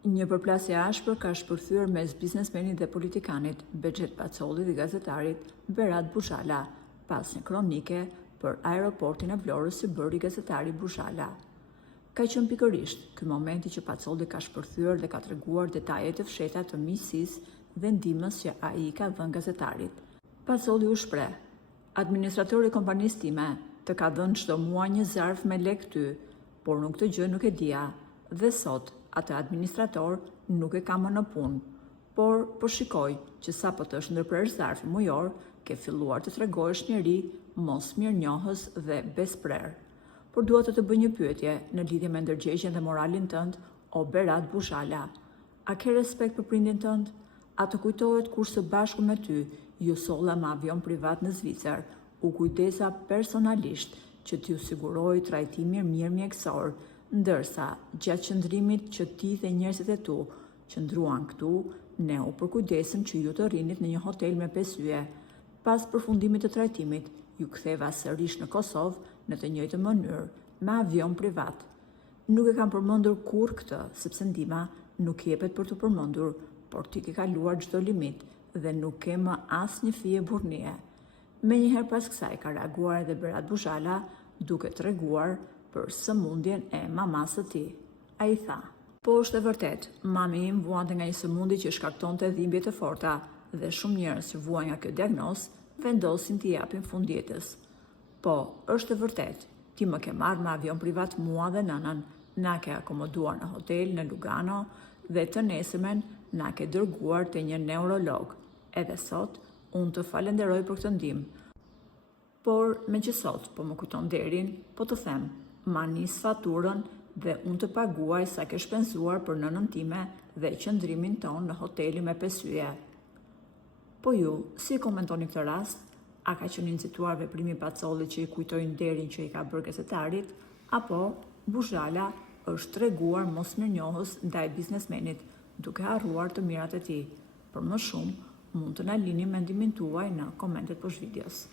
Një përplasje ashpër ka shpërthyer mes biznesmenit dhe politikanit Behçet Pacolli dhe gazetarit Berat Buxhala pas një kronike për aeroportin e Vlorës si bëri gazetari Buxhala. Ka qenë pikërisht ky momenti që Pacolli ka shpërthyer dhe ka treguar detajet të fshehta të miqësisë dhe ndihmës që ai i ka dhënë gazetarit. Pacolli u shpreh: "Administratori i kompanisë time të ka dhënë çdo muaj një zarf me lek ty, por nuk këtë gjë nuk e dija, dhe sot atë administrator nuk e ka më në punë, por po shikoj që sa po të është ndërprer zarfi mujor, ke filluar të tregohesh njeri mos mirënjohës dhe besprer. Por dua të bëj një pyetje në lidhje me ndërgjegjjen dhe moralin tënd, o Berat Buxhala. A ke respekt për prindin tënd? A të kujtohet kur së bashku me ty ju solla me avion privat në Zvicër, u kujdesa personalisht që t'ju siguroj trajtim mirë mjekësor, ndërsa gjatë qëndrimit që ti dhe njerëzit e tu qëndruan këtu, ne u përkujdesëm që ju të rrinit në një hotel me 5 yje. Pas përfundimit të trajtimit, ju ktheva sërish në Kosovë në të njëjtën mënyrë, me avion privat. Nuk e kam përmendur kurrë këtë, sepse ndihma nuk jepet për të përmendur, por ti ke kaluar çdo limit dhe nuk ke më asnjë fije burrnie." Menjëherë pas kësaj ka reaguar edhe Berat Buxhala duke treguar për sëmundjen e mamas së tij. Ai tha: "Po është e vërtet, mami im vuante nga një sëmundje që shkaktonte dhimbje të forta dhe shumë njerëz që vuajnë nga kjo diagnozë vendosin t'i japin fundjetës. Po, është e vërtet, ti më ke marrë me avion privat mua dhe nënën, na ke akomoduar në hotel në Lugano dhe të nesërmen na ke dërguar te një neurolog. Edhe sot, unë të falenderoj për këtë ndihmë. Por, me që sot po më kujton derin, po të them, ma nis faturën dhe unë të paguaj sa ke shpenzuar për nënën time dhe qëndrimin ton në hoteli me 5 yje." Po ju, si komentoni këtë rast? A ka qenë incituar veprimi Pacolli që i kujtoi nderin që i ka bërë gazetarit, apo Buxhala është treguar mosmirënjohës ndaj biznesmenit, duke harruar të mirat e tij? Për më shumë, mund të na lini mendimin tuaj në komentet poshtë videos.